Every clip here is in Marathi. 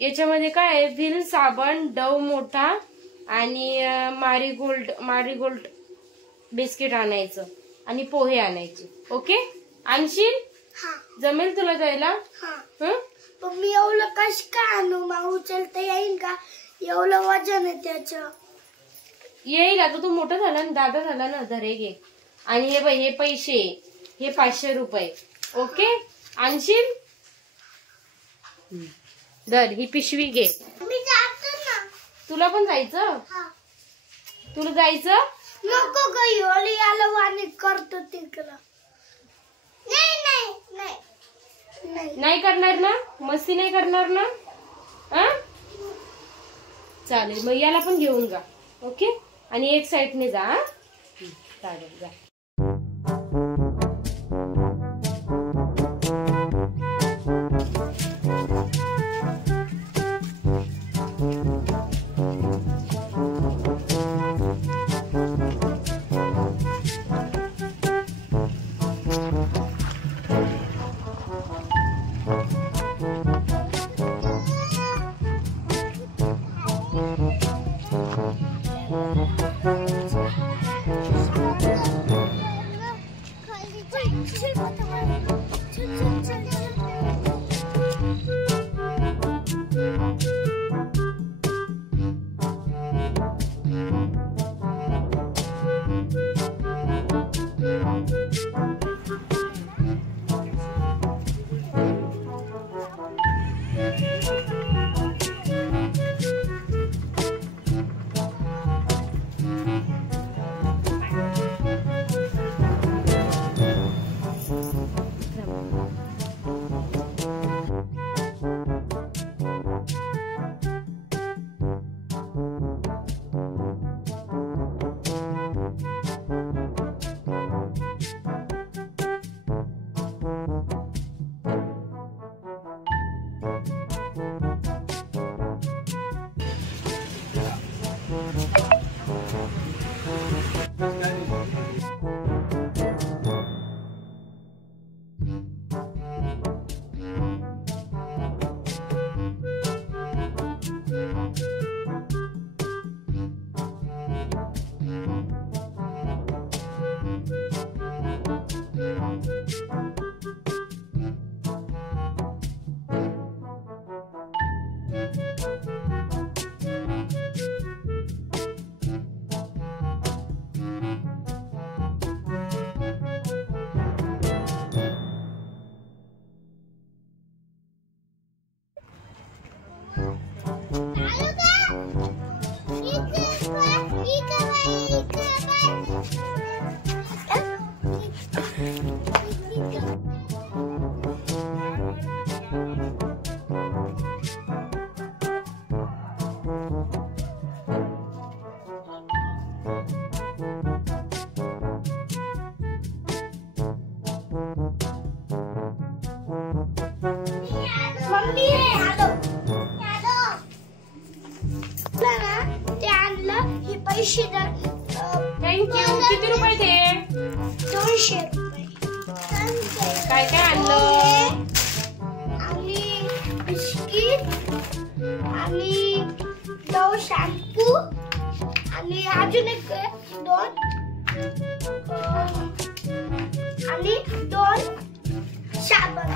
याच्यामध्ये काय आहे, व्हील साबण, डव मोठा आणि मारीगोल्ड बिस्किट आणायचं आणि पोहे आणायचे. ओके आणशील? जमेल तुला जायला? पण मी एवढं कश काय आणू? मग उचलता येईल का? एवढं वजन आहे त्याचं. येईल आता, तू मोठा झाला ना, दादा झाला ना. धरे घे. आणि हे बाई, हे पैसे, हे 500 रुपये. ओके आणशील? धर ही पिशवी घे. मी जातो ना. तुला पण जायचं? तुला जायचं? नको गई, ओली आलं वाणी करतो तिकडं. नाही करणार ना? मस्ती नाही करणार ना? चालेल, मग याला पण घेऊन जा. ओके आणि एक साईडने जा. चालेल, जा. थँक्यू. किती रुपये ते? 200 रुपये. काय काय आणलं? आणि बिस्किट आणि डव शॅम्पू आणि अजून एक 2 आणि 2 साबण.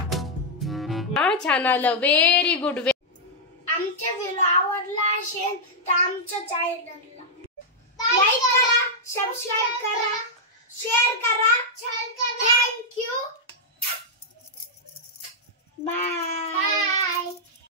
छान आलं. Very good. आमचा व्हिडिओ आवडला असेल तर आमच्या चॅनलला लाईक करा, सबस्क्राइब करा.